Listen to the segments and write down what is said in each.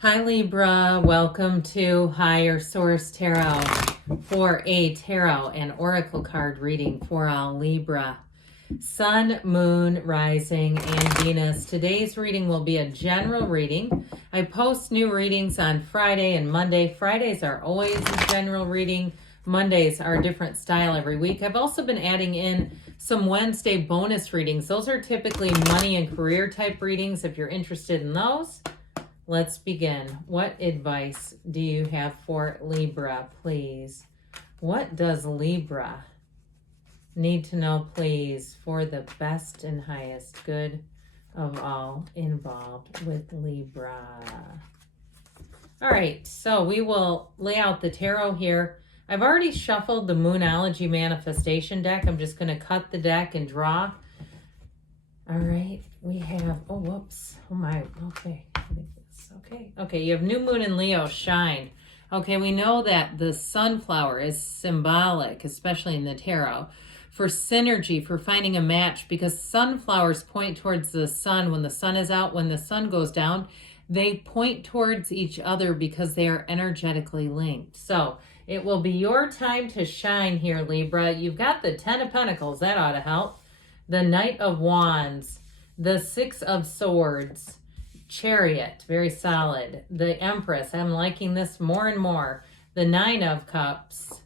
Hi Libra, welcome to Higher Source Tarot for a tarot and oracle card reading for all Libra. Sun, Moon, Rising, and Venus. Today's reading will be a general reading. I post new readings on Friday and Monday. Fridays are always a general reading. Mondays are a different style every week. I've also been adding in some Wednesday bonus readings. Those are typically money and career type readings if you're interested in those. Let's begin. What advice do you have for Libra, please? What does Libra need to know, please, for the best and highest good of all involved with Libra? All right, so we will lay out the tarot here. I've already shuffled the Moonology Manifestation deck. I'm just going to cut the deck and draw. All right, we have, oh, whoops. Oh, my, okay. Okay, you have new moon in Leo, shine. Okay, we know that the sunflower is symbolic, especially in the tarot, for synergy, for finding a match, because sunflowers point towards the sun when the sun is out. When the sun goes down, they point towards each other because they are energetically linked. So it will be your time to shine here, Libra. You've got the Ten of Pentacles. That ought to help. The Knight of Wands. The Six of Swords. Chariot, very solid. The Empress, I'm liking this more and more. The Nine of Cups,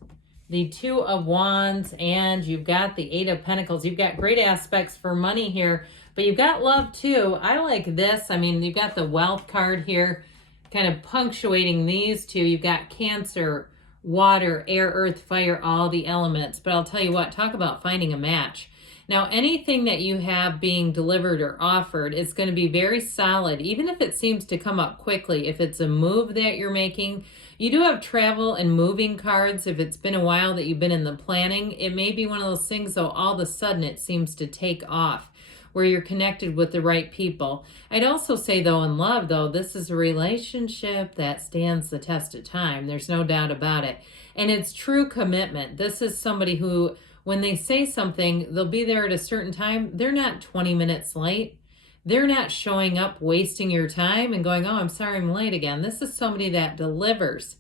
the Two of Wands, and you've got the Eight of Pentacles. You've got great aspects for money here, but you've got love too. I like this. I mean, you've got the Wealth card here, kind of punctuating these two. You've got Cancer, water, air, earth, fire, all the elements. But I'll tell you what, talk about finding a match. Now, anything that you have being delivered or offered is going to be very solid, even if it seems to come up quickly. If it's a move that you're making, you do have travel and moving cards. If it's been a while that you've been in the planning, it may be one of those things, though, all of a sudden it seems to take off, where you're connected with the right people. I'd also say, though, in love, though, this is a relationship that stands the test of time. There's no doubt about it. And it's true commitment. This is somebody who, when they say something, they'll be there at a certain time. They're not 20 minutes late. They're not showing up, wasting your time and going, oh, I'm sorry, I'm late again. This is somebody that delivers.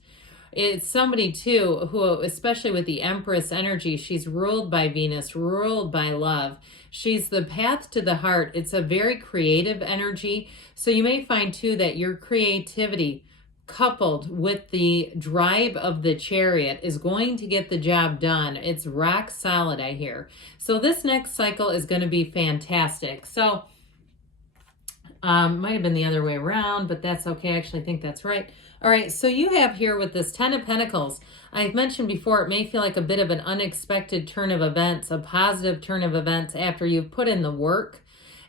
It's somebody, too, who, especially with the Empress energy, she's ruled by Venus, ruled by love. She's the path to the heart. It's a very creative energy. So you may find, too, that your creativity, coupled with the drive of the Chariot, is going to get the job done. It's rock solid, I hear. So this next cycle is going to be fantastic. So might have been the other way around, but that's okay. I actually think that's right. All right, so you have here with this Ten of Pentacles, I've mentioned before, it may feel like a bit of an unexpected turn of events, a positive turn of events after you've put in the work.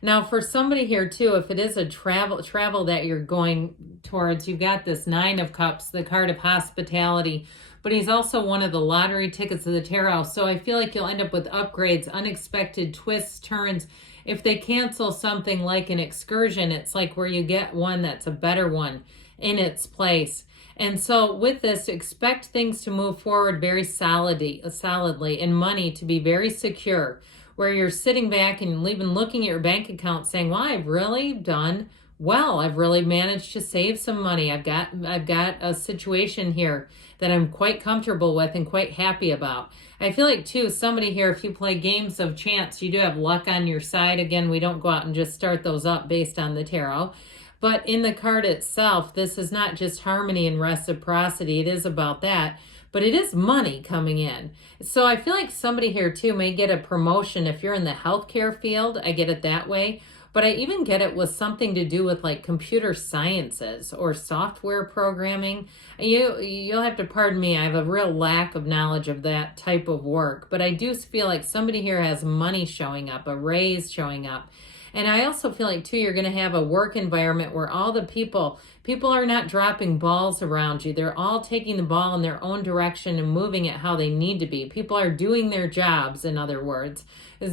Now, for somebody here, too, if it is a travel that you're going towards, you've got this Nine of Cups, the card of hospitality, but he's also one of the lottery tickets of the tarot. So I feel like you'll end up with upgrades, unexpected twists, turns. If they cancel something like an excursion, it's like where you get one that's a better one in its place. And so with this, expect things to move forward very solidly, and money to be very secure, where you're sitting back and even looking at your bank account saying, well, I've really done well. I've really managed to save some money. I've got a situation here that I'm quite comfortable with and quite happy about. I feel like, too, somebody here, if you play games of chance, you do have luck on your side. Again, we don't go out and just start those up based on the tarot. But in the card itself, this is not just harmony and reciprocity. It is about that. But it is money coming in. So I feel like somebody here, too, may get a promotion. If you're in the healthcare field, I get it that way. But I even get it with something to do with like computer sciences or software programming. You'll have to pardon me. I have a real lack of knowledge of that type of work. But I do feel like somebody here has money showing up, a raise showing up. And I also feel like, too, you're going to have a work environment where all the people are not dropping balls around you. They're all taking the ball in their own direction and moving it how they need to be. People are doing their jobs, in other words.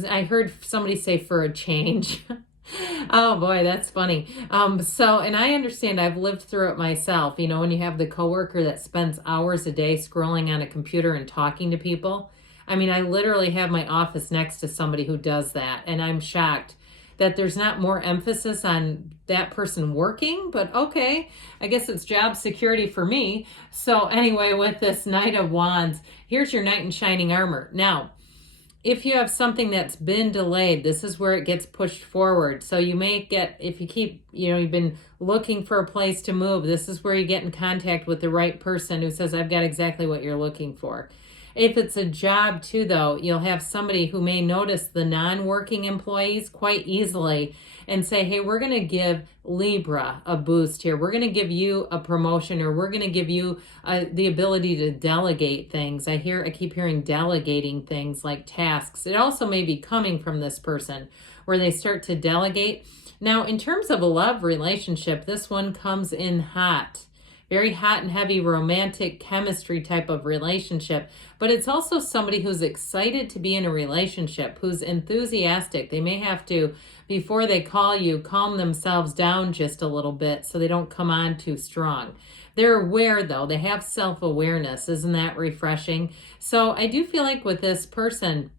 I heard somebody say, for a change. Oh boy, that's funny. And I understand, I've lived through it myself. You know, when you have the coworker that spends hours a day scrolling on a computer and talking to people. I mean, I literally have my office next to somebody who does that, and I'm shocked that there's not more emphasis on that person working, but okay, I guess it's job security for me. So anyway, with this Knight of Wands, here's your knight in shining armor. Now, if you have something that's been delayed, this is where it gets pushed forward. So you may get, if you keep, you've been looking for a place to move, this is where you get in contact with the right person who says, I've got exactly what you're looking for. If it's a job too, though, you'll have somebody who may notice the non-working employees quite easily and say, hey, we're going to give Libra a boost here. We're going to give you a promotion, or we're going to give you the ability to delegate things. I keep hearing delegating things like tasks. It also may be coming from this person where they start to delegate. Now, in terms of a love relationship, this one comes in hot. Very hot and heavy romantic chemistry type of relationship, but it's also somebody who's excited to be in a relationship, who's enthusiastic. They may have to, before they call you, calm themselves down just a little bit so they don't come on too strong. They're aware though, they have self-awareness. Isn't that refreshing? So I do feel like with this person,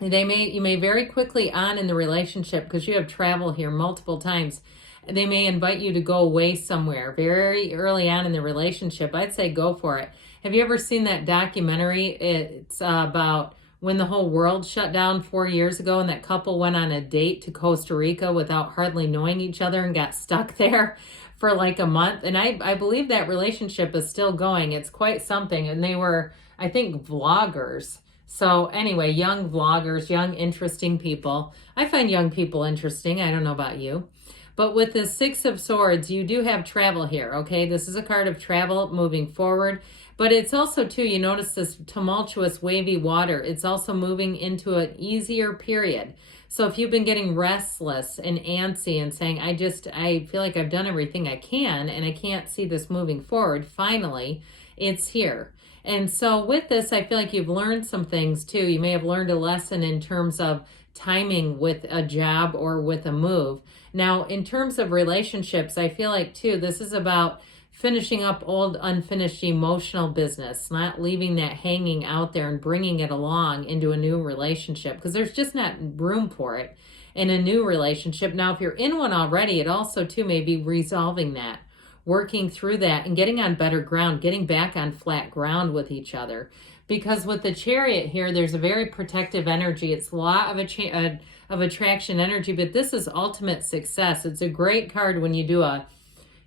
you may very quickly on in the relationship, because you have travel here multiple times. They may invite you to go away somewhere very early on in the relationship. I'd say go for it. Have you ever seen that documentary? It's about when the whole world shut down 4 years ago and that couple went on a date to Costa Rica without hardly knowing each other and got stuck there for like a month. And I believe that relationship is still going. It's quite something. And they were, I think, vloggers. So anyway, young vloggers, young, interesting people. I find young people interesting. I don't know about you. But with the Six of Swords, you do have travel here, okay? This is a card of travel moving forward. But it's also, too, you notice this tumultuous, wavy water. It's also moving into an easier period. So if you've been getting restless and antsy and saying, I feel like I've done everything I can and I can't see this moving forward, finally, it's here. And so with this, I feel like you've learned some things, too. You may have learned a lesson in terms of timing with a job or with a move. Now, in terms of relationships, I feel like, too, this is about finishing up old, unfinished emotional business, not leaving that hanging out there and bringing it along into a new relationship, because there's just not room for it in a new relationship. Now, if you're in one already, it also, too, may be resolving that, working through that and getting on better ground, getting back on flat ground with each other. Because with the Chariot here, there's a very protective energy. It's a lot of attraction energy, but this is ultimate success. It's a great card when you do a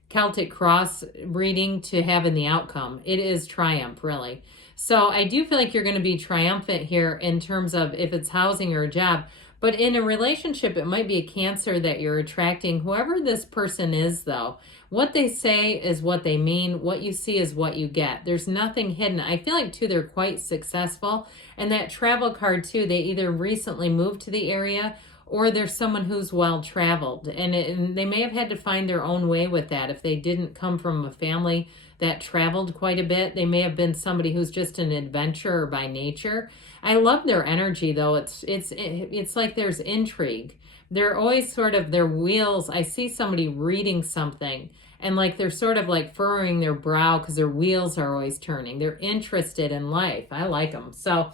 Celtic cross reading to have in the outcome. It is triumph, really. So I do feel like you're going to be triumphant here in terms of if it's housing or a job. But in a relationship, it might be a Cancer that you're attracting. Whoever this person is, though, what they say is what they mean. What you see is what you get. There's nothing hidden. I feel like, too, they're quite successful. And that travel card, too, they either recently moved to the area or there's someone who's well-traveled. And they may have had to find their own way with that. If they didn't come from a family that traveled quite a bit, they may have been somebody who's just an adventurer by nature. I love their energy, though. It's like there's intrigue. They're always sort of, their wheels, I see somebody reading something and like they're sort of like furrowing their brow because their wheels are always turning. They're interested in life. I like them. So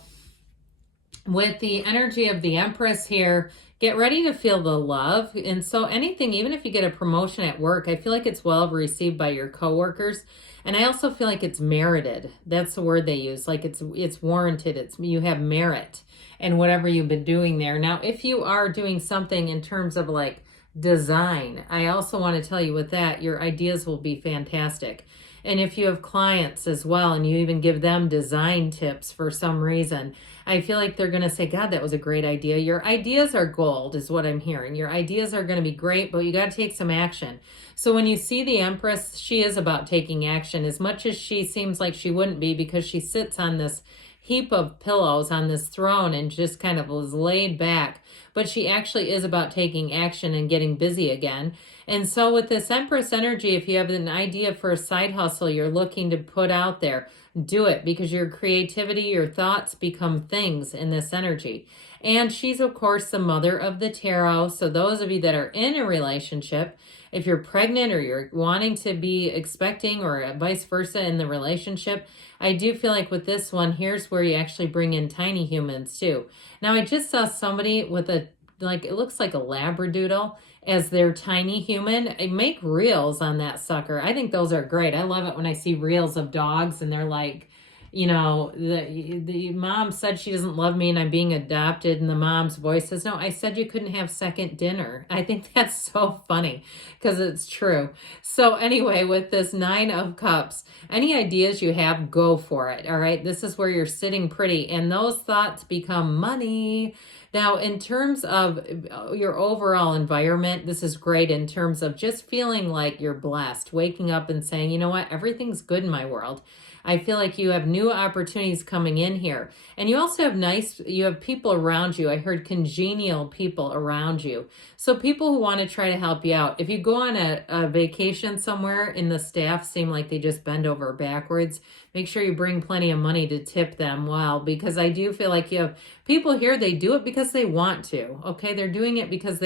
with the energy of the Empress here, get ready to feel the love. And so anything, even if you get a promotion at work, I feel like it's well received by your coworkers. And I also feel like it's merited. That's the word they use. Like it's warranted. You have merit in whatever you've been doing there. Now, if you are doing something in terms of like design, I also want to tell you with that, your ideas will be fantastic. And if you have clients as well, and you even give them design tips for some reason, I feel like they're going to say, God, that was a great idea. Your ideas are gold is what I'm hearing. Your ideas are going to be great, but you got to take some action. So when you see the Empress, she is about taking action as much as she seems like she wouldn't be, because she sits on this heap of pillows on this throne and just kind of is laid back. But she actually is about taking action and getting busy again. And so with this Empress energy, if you have an idea for a side hustle you're looking to put out there, do it, because your creativity, your thoughts become things in this energy. And she's, of course, the mother of the tarot. So those of you that are in a relationship, if you're pregnant or you're wanting to be expecting or vice versa in the relationship, I do feel like with this one, here's where you actually bring in tiny humans too. Now, I just saw somebody with a like, it looks like a Labradoodle as their tiny human. Make reels on that sucker. I think those are great. I love it when I see reels of dogs and they're like, you know, the mom said she doesn't love me and I'm being adopted, and the mom's voice says, no, I said you couldn't have second dinner. I think that's so funny because it's true. So anyway, with this 9 of Cups, any ideas you have, go for it. All right. This is where you're sitting pretty, and those thoughts become money. Now, in terms of your overall environment, this is great in terms of just feeling like you're blessed, waking up and saying, you know what, everything's good in my world. I feel like you have new opportunities coming in here. And you also have you have people around you. I heard congenial people around you. So people who want to try to help you out. If you go on a vacation somewhere and the staff seem like they just bend over backwards, make sure you bring plenty of money to tip them well, because I do feel like you have people here, they do it because they want to. Okay, they're doing it because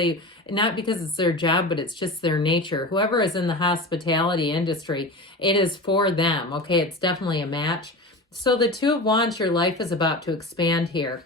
not because it's their job, but it's just their nature. Whoever is in the hospitality industry, it is for them. Okay, it's definitely a match. So the 2 of Wands, your life is about to expand here.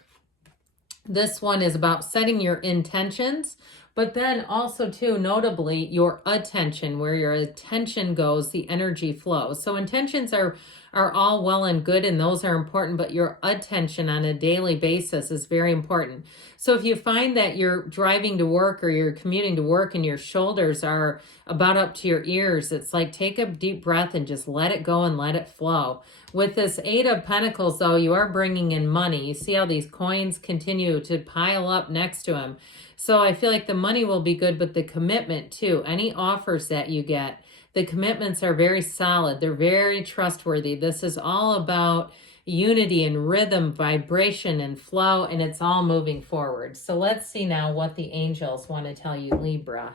This one is about setting your intentions, but then also too, notably, your attention. Where your attention goes, the energy flows. So intentions are all well and good, and those are important, but your attention on a daily basis is very important. So if you find that you're driving to work or you're commuting to work and your shoulders are about up to your ears, it's like take a deep breath and just let it go and let it flow. With this 8 of Pentacles, though, you are bringing in money. You see how these coins continue to pile up next to him. So I feel like the money will be good, but the commitment too, any offers that you get, the commitments are very solid. They're very trustworthy. This is all about unity and rhythm, vibration and flow, and it's all moving forward. So let's see now what the angels want to tell you, Libra.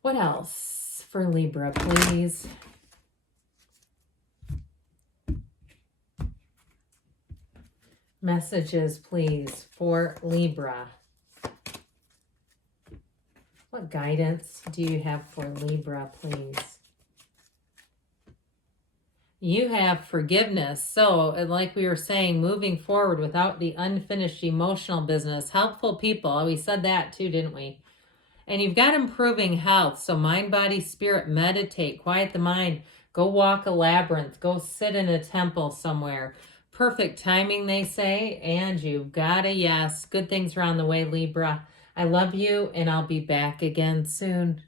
What else for Libra, please? Messages, please, for Libra. What guidance do you have for Libra, please? You have forgiveness. So, like we were saying, moving forward without the unfinished emotional business. Helpful people. We said that too, didn't we? And you've got improving health. So mind, body, spirit, meditate, quiet the mind. Go walk a labyrinth. Go sit in a temple somewhere. Perfect timing, they say. And you've got a yes. Good things are on the way, Libra. I love you, and I'll be back again soon.